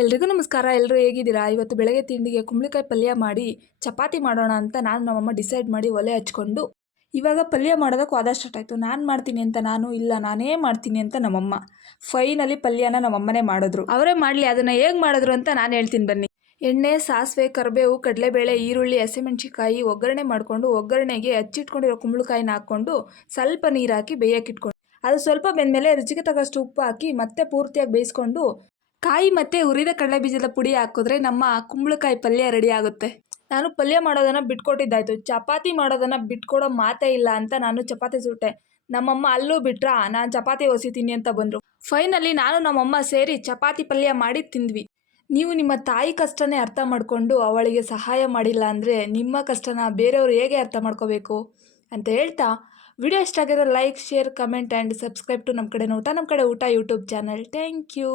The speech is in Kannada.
ಎಲ್ರಿಗೂ ನಮಸ್ಕಾರ. ಎಲ್ಲರೂ ಹೇಗಿದ್ದೀರಾ? ಇವತ್ತು ಬೆಳಗ್ಗೆ ತಿಂಡಿಗೆ ಕುಂಬಳಕಾಯಿ ಪಲ್ಯ ಮಾಡಿ ಚಪಾತಿ ಮಾಡೋಣ ಅಂತ ನಾನು ನಮ್ಮಮ್ಮ ಡಿಸೈಡ್ ಮಾಡಿ ಒಲೆ ಹಚ್ಕೊಂಡು ಇವಾಗ ಪಲ್ಯ ಮಾಡೋದಕ್ಕೆ ವಾದ ಸ್ಟಾರ್ಟ್ ಆಯಿತು. ನಾನು ಮಾಡ್ತೀನಿ ಅಂತ ಇಲ್ಲ ನಾನೇ ಮಾಡ್ತೀನಿ ಅಂತ ನಮ್ಮಮ್ಮ. ಫೈನಲಿ ಪಲ್ಯನ ನಮ್ಮಮ್ಮನೇ ಮಾಡಿದ್ರು. ಅವರೇ ಮಾಡಲಿ, ಅದನ್ನು ಹೇಗೆ ಮಾಡಿದ್ರು ಅಂತ ನಾನು ಹೇಳ್ತೀನಿ ಬನ್ನಿ. ಎಣ್ಣೆ, ಸಾಸಿವೆ, ಕರಿಬೇವು, ಕಡಲೆಬೇಳೆ, ಈರುಳ್ಳಿ, ಹಸಿಮೆಣಸಿಕಾಯಿ ಒಗ್ಗರಣೆ ಮಾಡಿಕೊಂಡು ಒಗ್ಗರಣೆಗೆ ಹಚ್ಚಿಟ್ಕೊಂಡಿರೋ ಕುಂಬಳಕಾಯಿನ ಹಾಕ್ಕೊಂಡು ಸ್ವಲ್ಪ ನೀರು ಹಾಕಿ ಬೇಯಕ್ಕಿಟ್ಕೊಂಡು ಅದು ಸ್ವಲ್ಪ ಬೆಂದಮೇಲೆ ರುಚಿಗೆ ತಕ್ಕಷ್ಟು ಉಪ್ಪು ಹಾಕಿ ಮತ್ತೆ ಪೂರ್ತಿಯಾಗಿ ಬೇಯಿಸ್ಕೊಂಡು ಕಾಯಿ ಮತ್ತು ಹುರಿದ ಕಡಲೆ ಬೀಜದ ಪುಡಿ ಹಾಕಿದ್ರೆ ನಮ್ಮ ಕುಂಬಳಕಾಯಿ ಪಲ್ಯ ರೆಡಿ ಆಗುತ್ತೆ. ನಾನು ಪಲ್ಯ ಮಾಡೋದನ್ನು ಬಿಟ್ಕೊಟ್ಟಿದ್ದಾಯಿತು, ಚಪಾತಿ ಮಾಡೋದನ್ನು ಬಿಟ್ಕೊಡೋ ಮಾತೇ ಇಲ್ಲ ಅಂತ ನಾನು ಚಪಾತಿ ಸುಟ್ಟೆ. ನಮ್ಮಮ್ಮ ಅಲ್ಲೂ ಬಿಟ್ರಾ, ನಾನು ಚಪಾತಿ ಹೊಸಿತೀನಿ ಅಂತ ಬಂದರು. ಫೈನಲಿ ನಾನು ನಮ್ಮಮ್ಮ ಸೇರಿ ಚಪಾತಿ ಪಲ್ಯ ಮಾಡಿ ತಿಂದ್ವಿ. ನೀವು ನಿಮ್ಮ ತಾಯಿ ಕಷ್ಟನೇ ಅರ್ಥ ಮಾಡಿಕೊಂಡು ಅವಳಿಗೆ ಸಹಾಯ ಮಾಡಿಲ್ಲ ಅಂದರೆ ನಿಮ್ಮ ಕಷ್ಟನ ಬೇರೆಯವರು ಹೇಗೆ ಅರ್ಥ ಮಾಡ್ಕೋಬೇಕು ಅಂತ ಹೇಳ್ತಾ, ವಿಡಿಯೋ ಇಷ್ಟ ಆಗಿದ್ರೆ like, share, comment and subscribe to ನಮ್ಮ ಕಡೆ ಊಟ ಯೂಟ್ಯೂಬ್ ಚಾನಲ್. Thank you.